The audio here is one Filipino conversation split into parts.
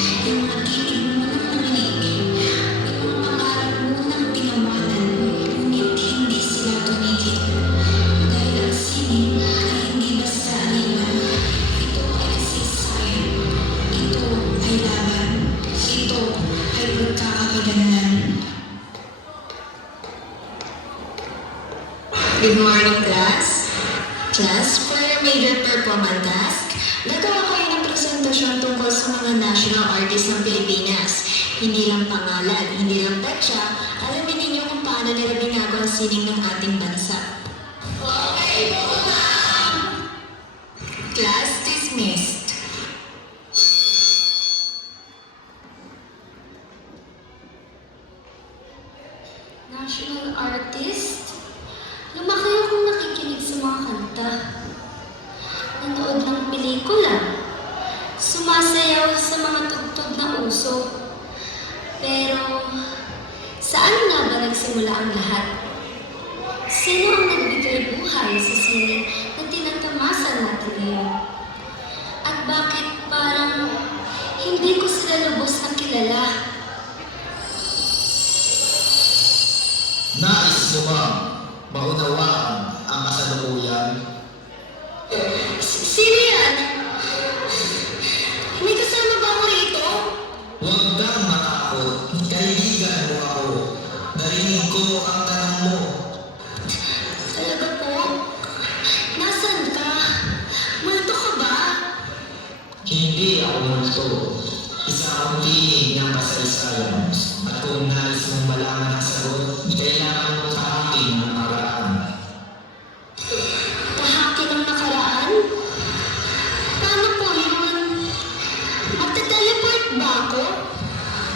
Yung mga titig mo nang nanginig. Yung mga pangarap mo nang tinawanan. Ngunit hindi sila tumigil. Dahil ang sining ay hindi basta aliwan. Ito ay kasaysayan. Ito ay laban. Ito ay pagkakapaganan. Good morning, class. Class, for your major performance task, nagawa kayo ng presentasyon tungkol sa mga national artists ng Pilipinas. Hindi lang pangalan, hindi lang petsa, alamin ninyo kung paano nila binago ang sining ng ating bansa. Okay po, ma'am! Class dismissed. National artist? Lumaki akong nakikinig sa mga kanta. Nanood ng pelikula. Sumasayaw sa mga tugtog na uso. Pero, saan nga ba nagsimula ang lahat? Sino ang nagbigay buhay sa sine na tinatamasan natin ngayon? At bakit parang hindi ko sila lubos na kilala? Nais mo ba maunawaan ang kasalukuyan? Sino yan? May kasama ba ako rito? Huwag kang matakot. Kaibigan mo ako. Narinig ko ang tanong mo. Talaga po? Nasaan ka? Multo ka ba? Hindi ako multo. Isa akong tinig ng kasaysayan. At kung nais mong malaman ang sagot, kailangan mo kahakin ang nakaraan. Tahakin ang nakaraan? Paano po yun? Magte-teleport ba ako?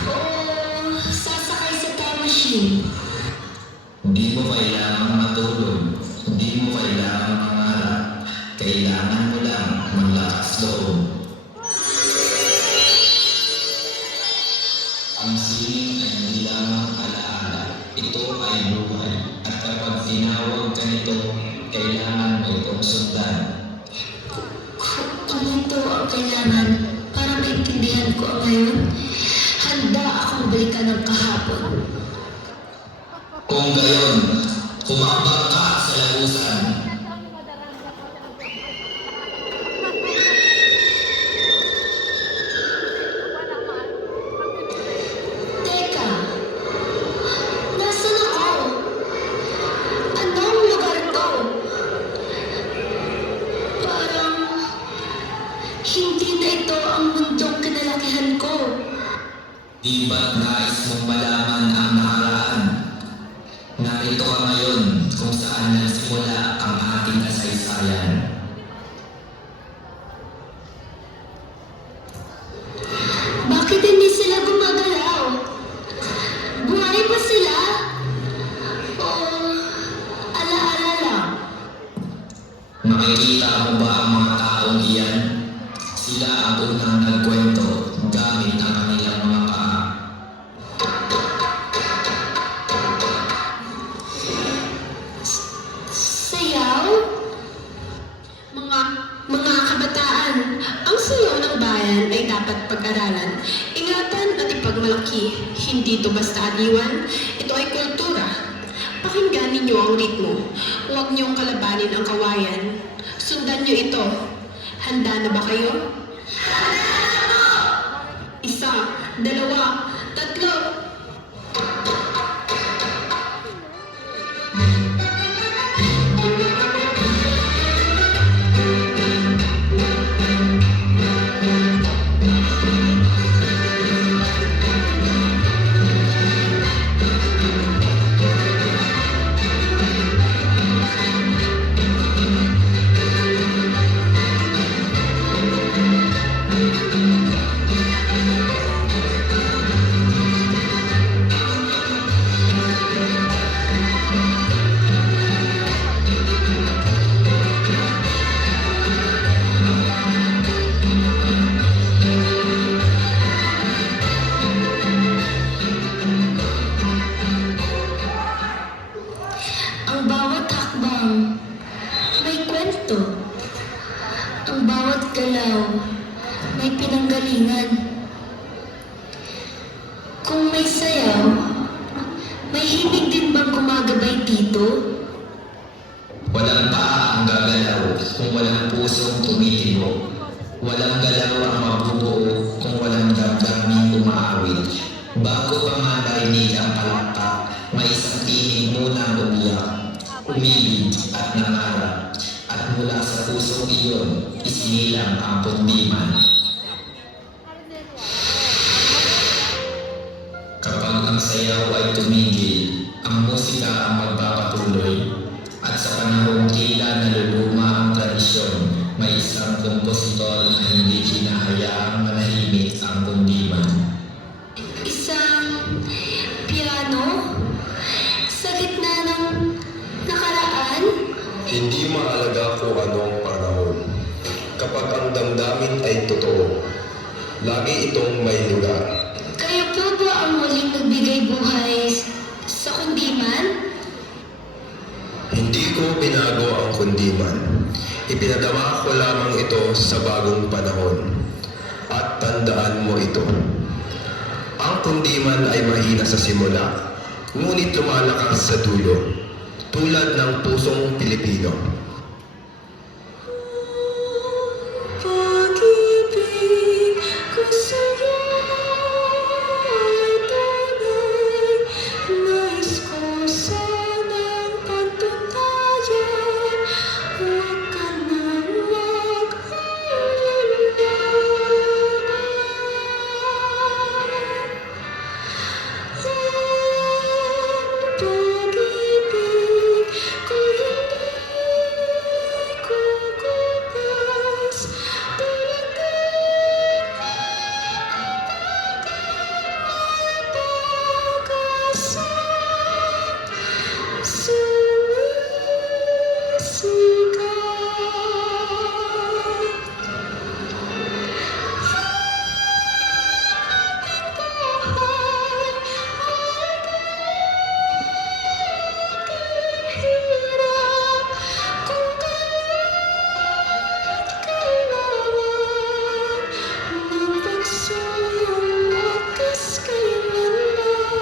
O sasakay sa time machine? Hindi mo kailangan matulog. Hindi mo kailangan mangarap. Kailangan mo lang maglakas loob. Ang sining ay hindi lamang alaala. Ito ay buhay. At kapag tinawag ka nito, kailangan mo itong sundan. Kung ito ang kailangan para maintindihan ko ang ngayon, handa akong balikan ng kahapon. Kung gayon, humakbang ka sa lagusan. Teka, nasaan ako? Anong lugar to? Parang hindi na ito ang mundong kinalakihan ko. Di ba't nais mong malaman ang nakaraan? Narito ka ngayon kung saan nagsimula ang ating kasaysayan. Bakit hindi sila gumagalaw? Buhay ba sila? O alaala lang? Makikita mo ba ang mga taong iyan? Sila ang unang nagkwento gamit ang kanilang mga paa. Sayaw? Mga kabataan, ang sayaw ng bayan ay dapat pag-aralan, ingatan at ipagmalaki. Hindi ito basta aliwan, ito ay kultura. Pakinggan ninyo ang ritmo. Huwag niyong kalabanin ang kawayan. Sundan niyo ito. Handa na ba kayo? Handa na po! Isa, dalawa, tatlo. Walang galaw ang mabubuo kung walang damdaming umaawit. Bago pa man narinig ang palakpak, may isang tinig munang umiyak, umibig at nangarap. At mula sa pusong iyon, isinilang ang kundiman. Kapag ang sayaw ay tumigil, ang musika ang magpapatuloy. At sa panahong tila naluluma ang tradisyon, may isang kompositor na hindi hinahayaang manahimik ang kundiman. Isang piano sa gitna ng nakaraan. Hindi mahalaga kung anong panahon. Kapag ang damdamin ay totoo, lagi itong may lugar. Kayo po ba ang muling nagbigay buhay sa kundiman? Hindi ko binago ang kundiman. Ipinadama ko lamang ito sa bagong panahon. At tandaan mo ito. Ang kundiman ay mahina sa simula, ngunit lumalakas sa dulo, tulad ng pusong Pilipino. Pag-ibig ko sa'yo ay tunay. Nais ko sanang patunayan. Huwag ka nang mag-alala. Pag-ibig ko hindi kukupas. Tulad ng pag-asa sumisigaw. Hirap kung kahit kailangan ng pagsuyong wagas kailanman.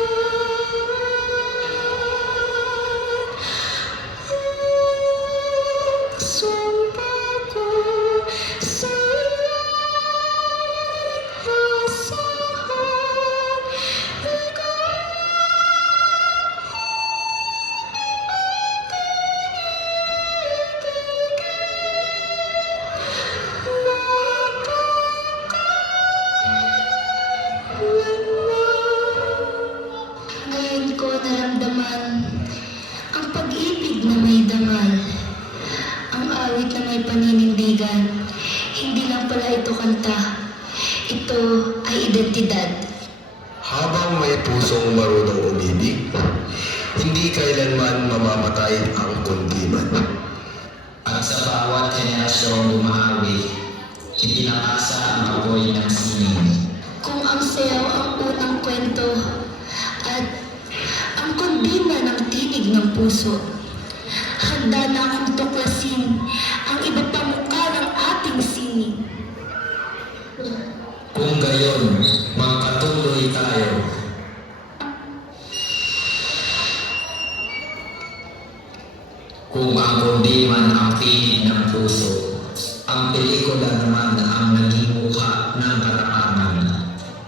Sumpa ko sa'yo asahan. Ikaw ngayon ko naramdaman ang pag-ibig na may dangal, ang awit na may paninindigan. Hindi lang pala ito kanta, ito ay identidad. Habang may pusong marunong umibig, hindi kailanman mamamatay ang kundiman. At sa bawat henerasyong umaawit, ipinakasa ang apoy ng sining. Kung ang sayaw ang unang kwento at ang kundiman ang tinig ng puso, handa na akong tuklasin ang iba pang mukha ng ating sining. Kung gayon, magpatuloy tayo. Kung ang kundiman ang tinig ng puso, ang pelikula naman ang naging mukha ng katangahan.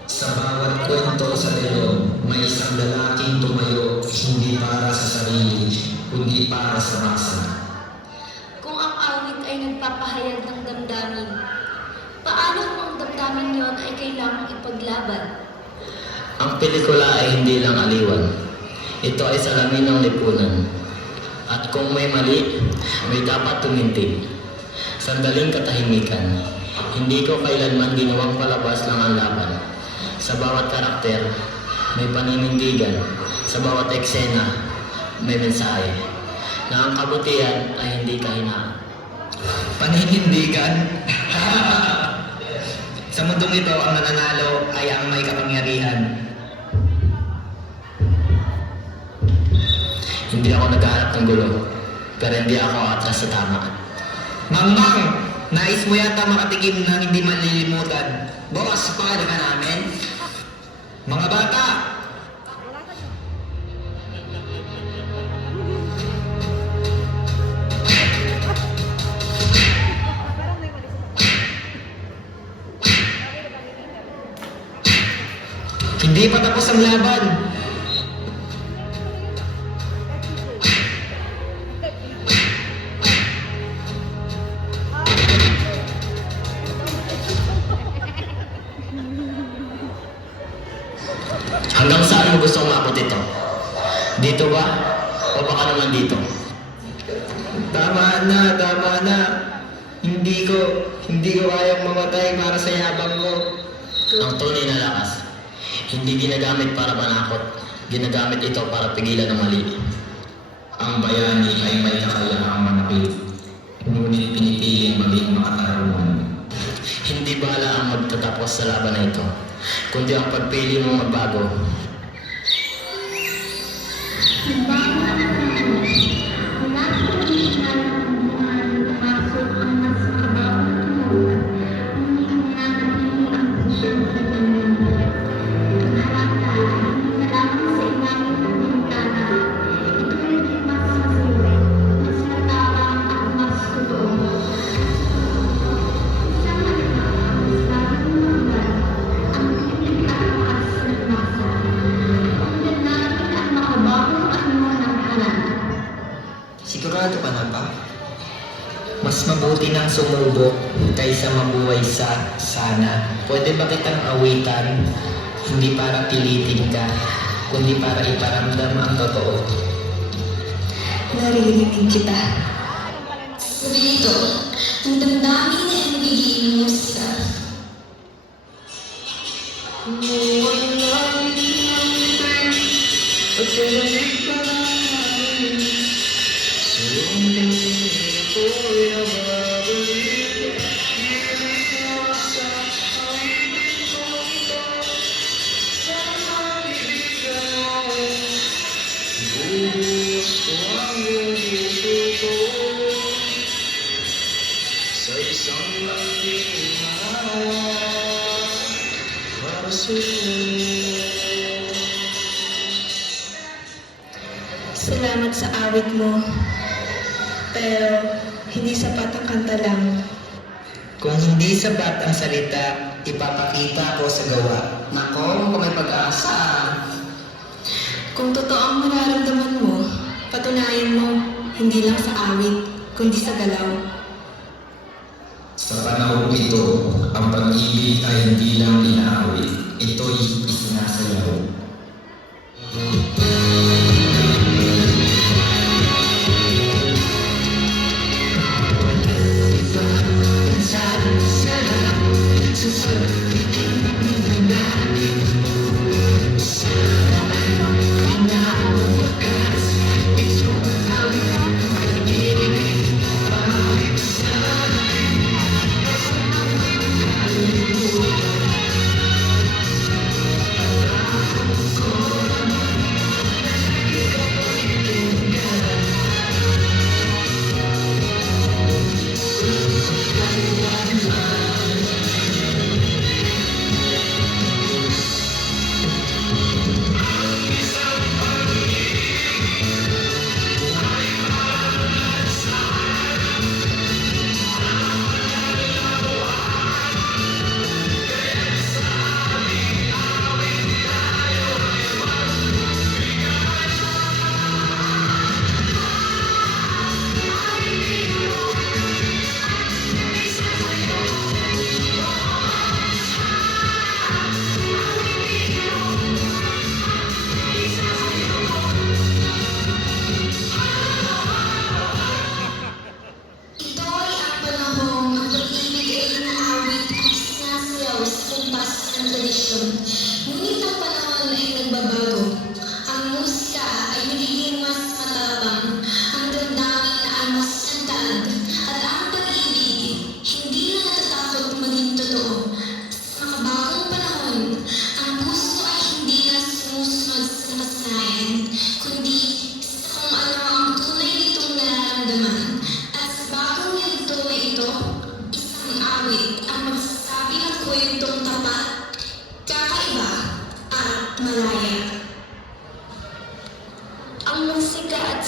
Sa bawat kwento sa leon, may isang lalaking tumayo, hindi para sa sarili, kundi para sa masa. Kung ang awit ay nagpapahayag ng damdamin, paano kung ang damdamin yon ay kailangang ipaglaban? Ang pelikula ay hindi lang aliwan. Ito ay salamin ng lipunan. At kung may mali, may dapat tumintig. Sandaling katahimikan. Hindi ko kailanman ginawang palabas lang ang laban. Sa bawat karakter, may paninindigan. Sa bawat eksena, may mensahe. Na ang kabutihan ay hindi kahinaan. Paninindigan? Sa mundong ito, ang nananalo ay ang may kapangyarihan. Hindi ako naghahanap ng gulo, pero hindi ako atras sa tama. Mangmang! Nais mo yata makatikim ng hindi malilimutan. Boss, pakala ka namin. Mga bata! Hindi pa tapos ang laban. Hanggang saan mo gusto umabot ito? Dito ba? O baka naman dito? Tama na. Hindi ko kayang mamatay para sa yabang mo. Ang tunay na lakas, hindi ginagamit para manakot. Ginagamit ito para pigilan ang mali. Ang bayani ay may kakayahang manakit, ngunit pinipiling maging makatarungan. Hindi bala ang magtatapos sa laban na ito, kundi ang pagpili mong magbago. Sigurado ka na ba? Mas mabuti nang sumubok kaysa mabuhay sa sana. Pwede ba kitang awitan? Hindi para pilitin ka, kundi para iparamdam ang totoo. Naririnig kita. Sabi ito, ang damdamin ay nabigay mo sa... Salamat sa awit mo. Pero hindi sapat ang kanta lang. Kung hindi sapat ang salita, ipapakita ko sa gawa. Nako, kung may pag-asa. Kung totoo ang mararamdaman mo, patunayan mo hindi lang sa awit, kundi sa galaw. Sa panahon ito, ang pag-ibig ay hindi lang inaawit. Ito'y isinasayaw.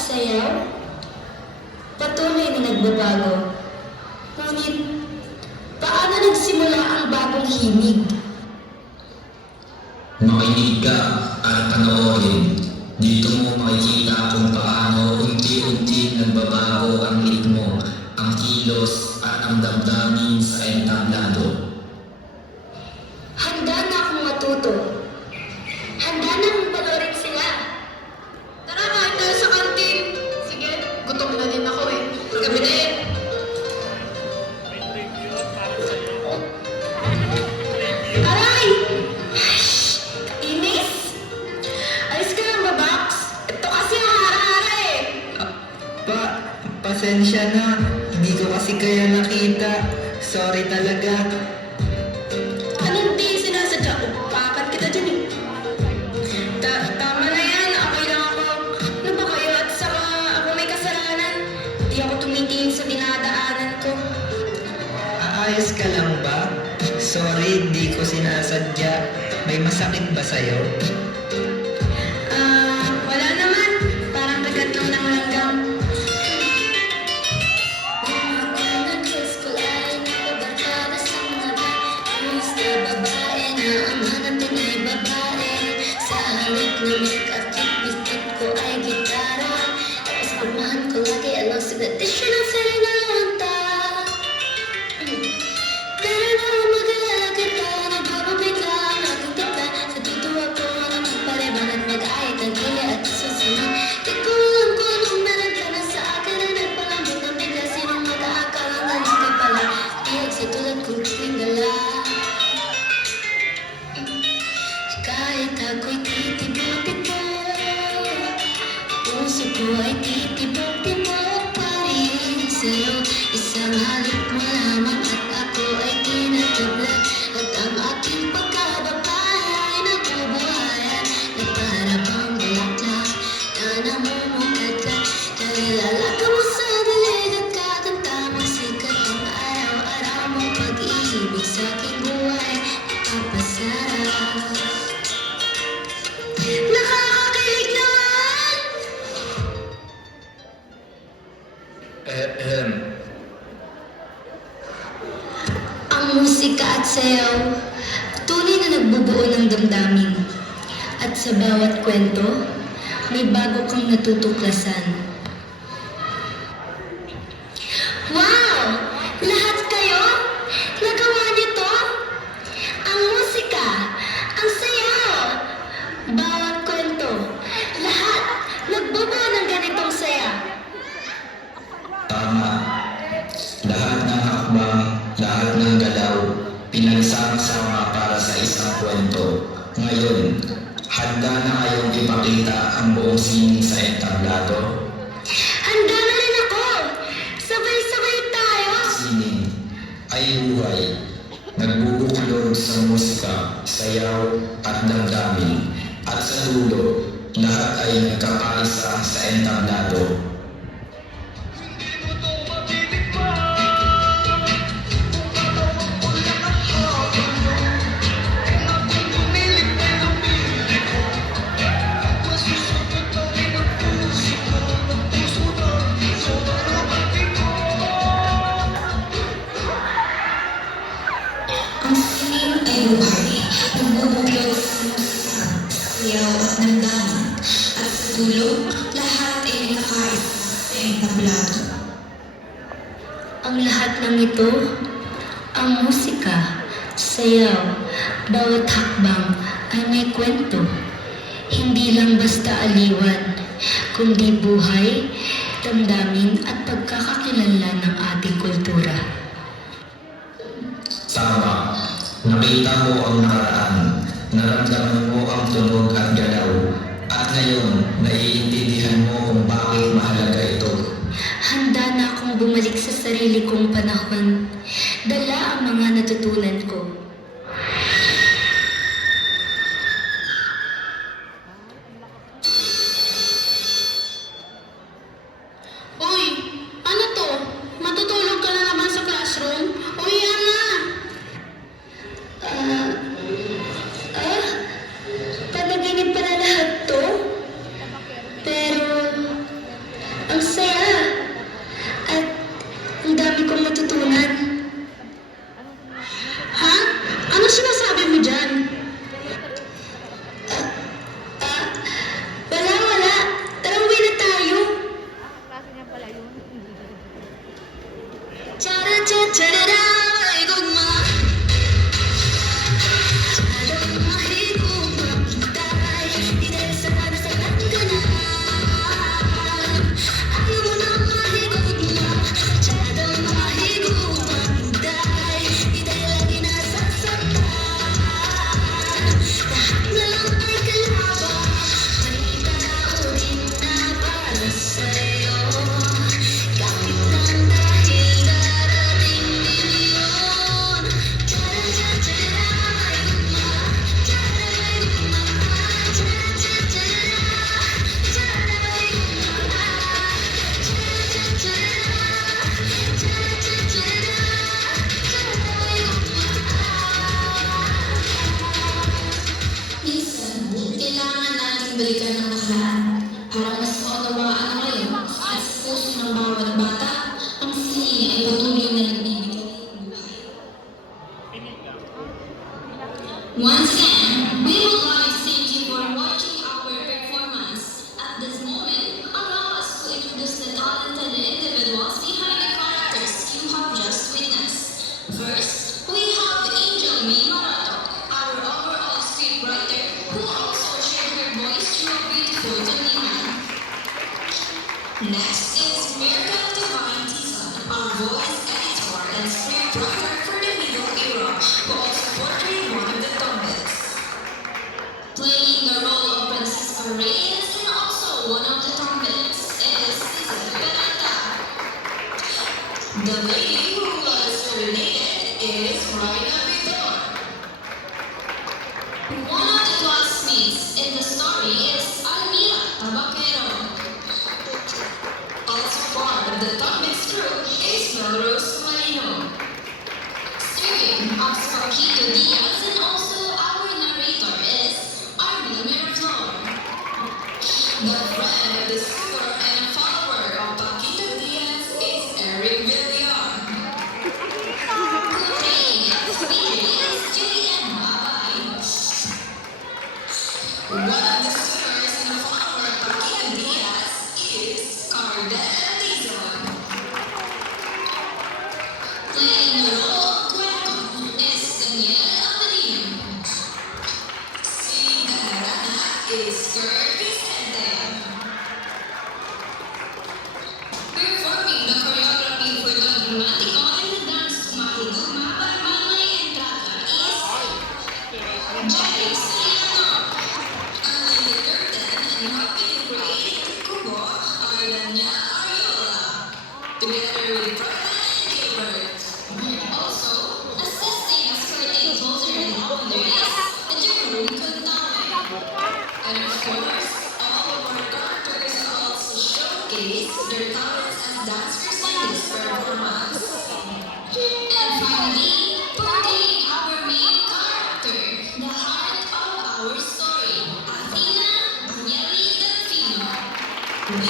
sayaw, patuloy na nagbabago. Ngunit, paano nagsimula ang bagong himig? Makinig ka at panoorin. Dito mo makikita kung paano unti-unti nagbabago ang ritmo, ang kilos at ang damdamin sa entablado. Handa na akong matuto. Handa na akong panoorin sila. Tara, kain tayo sa kantin. Sige, gutom na din ako eh. Kami din. Aray! Inis? Ayos ka lang ba, Bax? Ito kasi ang hara-hara eh. Pasensya na. Hindi ko kasi kayo nakita. Sorry talaga. Anong di sinasadya? Upakan kita dyan eh. Tama na yan. Okay lang ako. Ano ba kayo? At saka ako may kasalanan. Di ako tumitingin sa dinadaanan ko. Aayos ka lang ba? Sorry, hindi ko sinasadya. May masakit ba sa'yo? Wala naman. Parang bigat lang ng langgam. Traditional serenata. Pero na mag-alala kita, nagbababigla ang ating kita. Sa tutuwa ko na magpareban at mag-ayat ang hili at susunod. Di ko alam kung anong meron ka na sa akin na nagpalambot ng bigla. Sinong mag-aakalang ganun ka pala? Tiyag sa tulad kong tingala. Kahit ako'y titibok-tibok, puso ko ay titibok-tibok pa rin sa'yo. Isang halik mo lamang at ako ay tinatablan. At ang aking pagkababay ay nabubuhayan. Na para bang bulaklak na namumukadkad. Nalalaka mo sa dalig at kakanta mo sikat ang araw-araw mong pag-ibig sa aking buhay. Napapasarap. Nakakakilig naman! Ang musika at sayaw, tunay na nagbubuo ng damdamin. At sa bawat kwento, may bago kang natutuklasan. Wow! Lahat kayo? Nagawa niyo to? Ang musika, ang sayaw, bawat kwento, lahat nagbubuo ng ganitong saya. Tama. Lahat ng hakbang, lahat ng galaw, pinagsama-sama para sa isang kwento. Ngayon, handa na kayong ipakita ang buong sining sa entablado? Handa na rin ako! Sabay-sabay tayo! Sining ay buhay, nagbubuklod sa musika, sayaw at damdamin. At sa dulo, lahat ay nagkakaisa sa entablado. Ang sining ay buhay, nagbubuklod sa musika, sayaw at damdamin. At sa dulo, lahat ay nakakais sa entablado. Ang lahat ng ito, ang musika, sayaw, bawat hakbang ay may kwento. Hindi lang basta aliwan, kundi buhay, damdamin at pagkakakilanlan ng ating kultura. Tama. Nakita mo ang nakaraan. Naramdaman mo ang tunog at galaw. At ngayon, naiintindihan mo kung bakit mahalaga ito. Handa na akong bumalik sa sarili kong panahon. Dala ang mga natutunan ko. Uy! Ano to? Matutulog ka na naman sa classroom? Uy, yan na! Panaginip pala lahat to? Pero, ang saya. At ang dami kong natutunan. Ha? balikan ng nakaraan para mas maunawaan ang ngayon at sa puso ng bawat bata ang sining ay patuloy na nagbibigay ng buhay. Once again, we would like to thank you for watching our performance. At this moment, allow us to introduce the talented individuals behind the characters you have just witnessed. First, we have Angel May Marato, our overall scriptwriter, who also shared her voice through a beautiful Toniman. Next is Mirka Divine Tizon, our voice editor and scriptwriter for the middle era, who also portrayed one of the Tombets. Playing the role of Francisca Reyes and also one of the Tombets is Cesar Peralta. The lady who was serenaded is Rhina Vidor. One of the classmates in the story is Almira Tabaquero. Also part of the Tombets crew is Melrose Marino. Serving as Paquito Diaz and also our narrator is Arvin Miraflor. The friend of the super and follower of Paquito Diaz is Eric Villar. Playing as PJ is J.M. Abay. One of the swimmers in the follower of Paquito Diaz is Cardel Dizon. Playing the role of Cueto is Daniel Amadino. Singing the harana is Kurt Vicente. Performing the choreography for the Romantico and the dance to Mahigugma by Mamay Entrata is Jerry Soriano. Earning the curtain and helping create the kubo are Danya Ariola, together with Ferdinand and Gilbert. Also, assisting as curtain closer and opener is Jerome Contawe. And of course, all of our characters also showcase their talents as dancers in this performance. And finally, portraying our main character, the heart of our story, Athena Danieli Delfino. We